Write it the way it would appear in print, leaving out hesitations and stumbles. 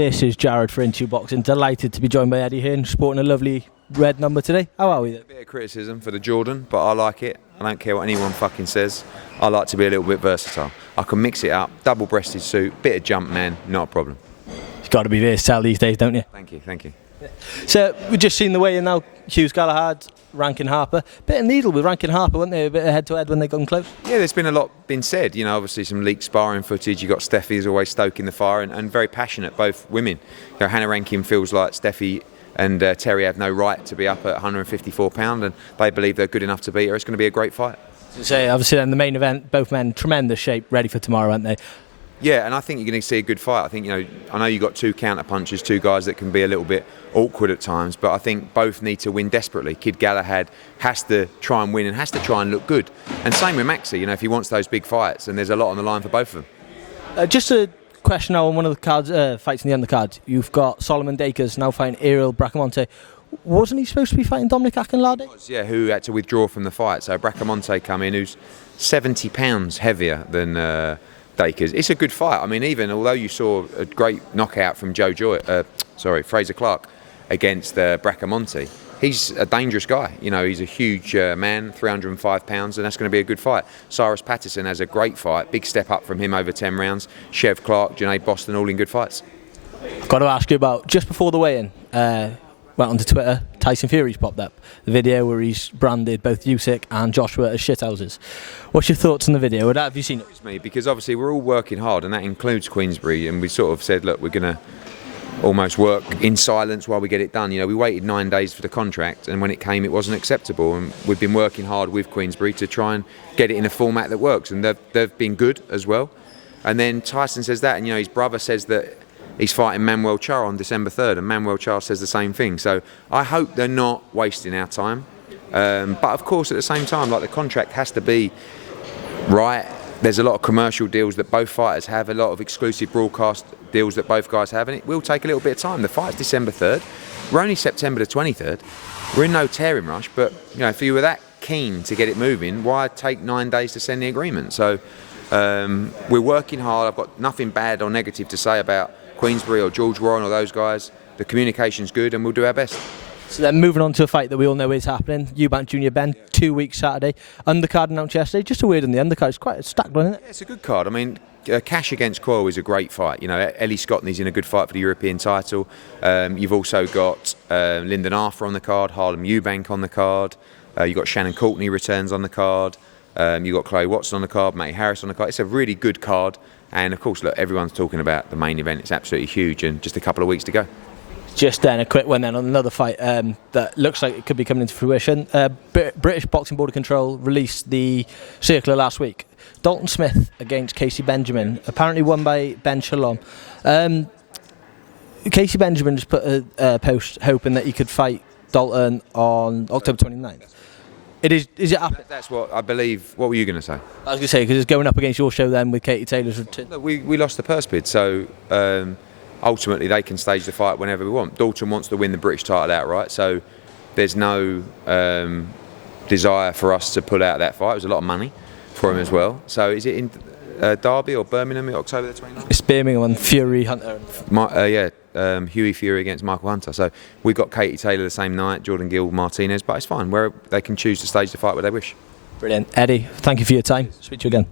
This is Jared for Into Boxing. Delighted to be joined by Eddie Hearn, sporting a lovely red number today. How are we then? A bit of criticism for the Jordan, but I like it. I don't care what anyone fucking says. I like to be a little bit versatile. I can mix it up, double-breasted suit, bit of jump man, not a problem. You've got to be versatile these days, don't you? Thank you, thank you. So we've just seen the weigh-in now. Hughes Galahad, Rankin Harper. Bit of needle with Rankin Harper, weren't they? A bit of head-to-head when they got close. Yeah, there's been a lot been said. You know, obviously some leaked sparring footage. You've got Steffi who's always stoking the fire and very passionate, both women. You know, Hannah Rankin feels like Steffi and Terry have no right to be up at 154 pound, and they believe they're good enough to beat her. It's going to be a great fight. So obviously then the main event, both men tremendous shape, ready for tomorrow, aren't they? Yeah, and I think you're going to see a good fight. I think, you know, I know you've got two counter punchers, two guys that can be a little bit awkward at times, but I think both need to win desperately. Kid Galahad has to try and win and has to try and look good. And same with Maxi, you know, if he wants those big fights, and there's a lot on the line for both of them. Just a question now on one of the cards, fights in the undercard. You've got Solomon Dakers now fighting Ariel Bracamonte. Wasn't he supposed to be fighting Dominic Akinlade? Yeah, who had to withdraw from the fight. So Bracamonte come in, who's 70 pounds heavier than Dakers. It's a good fight. I mean, even although you saw a great knockout from Fraser Clark against Bracamonte, he's a dangerous guy. You know, he's a huge man, 305 pounds, and that's going to be a good fight. Cyrus Patterson has a great fight, big step up from him over 10 rounds. Chev Clark, Junaid Boston, all in good fights. I've got to ask you about, just before the weigh-in, went onto Twitter, Tyson Fury's popped up. The video where he's branded both Usyk and Joshua as shithouses. What's your thoughts on the video? Have you seen it? It's me, because obviously we're all working hard, and that includes Queensberry, and we sort of said, look, we're going to almost work in silence while we get it done. You know, we waited 9 days for the contract, and when it came, it wasn't acceptable, and we've been working hard with Queensberry to try and get it in a format that works, and they've been good as well. And then Tyson says that, and you know, his brother says that he's fighting Manuel Charr on December 3rd, and Manuel Charr says the same thing. So I hope they're not wasting our time. But of course, at the same time, like, the contract has to be right. There's a lot of commercial deals that both fighters have, a lot of exclusive broadcast deals that both guys have, and it will take a little bit of time. The fight's December 3rd. We're only September the 23rd. We're in no tearing rush, but you know, if you were that keen to get it moving, why take 9 days to send the agreement? So we're working hard. I've got nothing bad or negative to say about Queensberry or George Warren or those guys. The communication's good, and we'll do our best. So then moving on to a fight that we all know is happening, Eubank Jr. Benn, 2 weeks Saturday. Undercard announced yesterday. Just a word on the undercard. It's quite a stacked one, isn't it? Yeah, it's a good card. I mean, Cash against Coyle is a great fight. You know, Ellie Scotney's in a good fight for the European title. You've also got Lyndon Arthur on the card, Harlem Eubank on the card. You've got Shannon Courtney returns on the card. You've got Chloe Watson on the card, Matty Harris on the card. It's a really good card. And of course, look, everyone's talking about the main event. It's absolutely huge, and just a couple of weeks to go. Just then, a quick one then on another fight that looks like it could be coming into fruition. British Boxing Board of Control released the circular last week. Dalton Smith against Casey Benjamin, apparently won by Ben Shalom. Casey Benjamin just put a post hoping that he could fight Dalton on October 29th. Is it happening? That's what I believe. What were you going to say? I was going to say, because it's going up against your show then with Katie Taylor's return. Look, we lost the purse bid, so ultimately they can stage the fight whenever we want. Dalton wants to win the British title outright, so there's no desire for us to pull out that fight. It was a lot of money for him as well. So is it in Derby or Birmingham in October the 29th? It's Birmingham and Fury Hunter. Hughie Fury against Michael Hunter. So we got Katie Taylor the same night, Jordan Gill, Martinez, but it's fine. Where they can choose to stage the fight where they wish. Brilliant. Eddie, thank you for your time. Speak to you again.